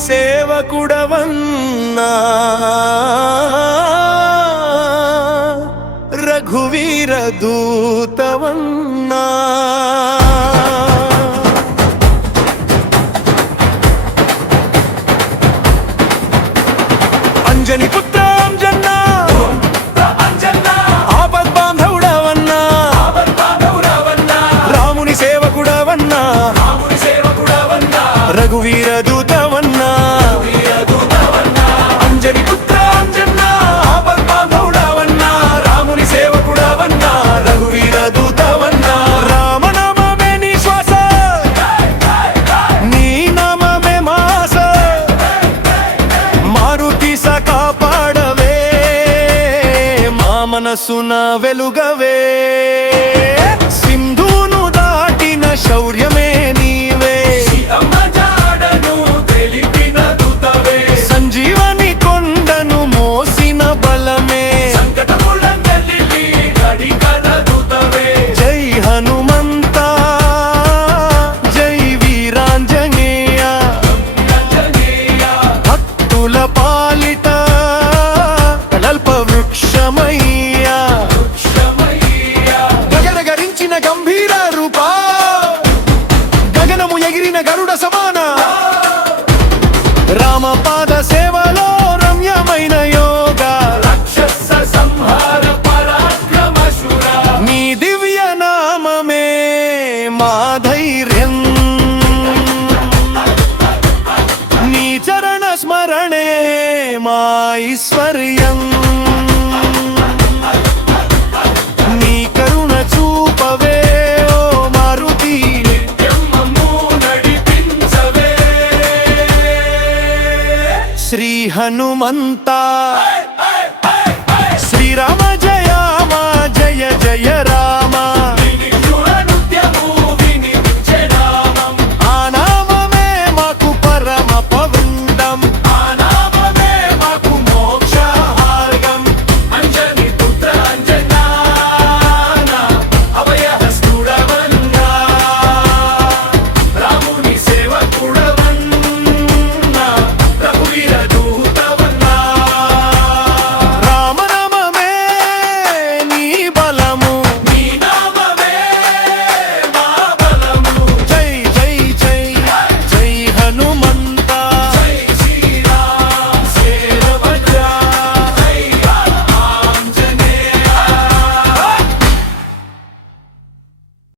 సేవకుడవన్నా రఘువీర దూతవన్నా అంజని పుత్ర అంజన్నా ఆపద్బాంధవుడవన్నా రాముని సేవకుడవన్నా రఘువీర దూతవన్నా అంజని పుత్ర అంజన్నా ఆపద్బాంధవుడవన్నా రాముని సేవకుడవన్నా రఘువీర దూతవన్నా రామనామమే నీ శ్వాస నీ నామమే మాస మారుతి కాపాడవే మా మనసున వెలుగవే సింధును దాటిన శౌర్యమే నీవే సంజీవని కొండను మోసిన బలమే జై హనుమంత జై వీరాంజనేయ భక్తుల పాలిట కల్ప వృక్షమయ్యా గగనగరించిన గంభీర రూపా గగనము ఎగిరిన గరుడ సమాన రామపాద సేవలో రమ్యమైన యోగ రాక్షస సంహార పరాక్రమ శూర నీ దివ్య నామమే మా ధైర్యం నీ చరణ స్మరణే మా ఐశ్వర్యం నీ కరుణ చూపవే ఓ మారుతి శ్రీ హనుమంతా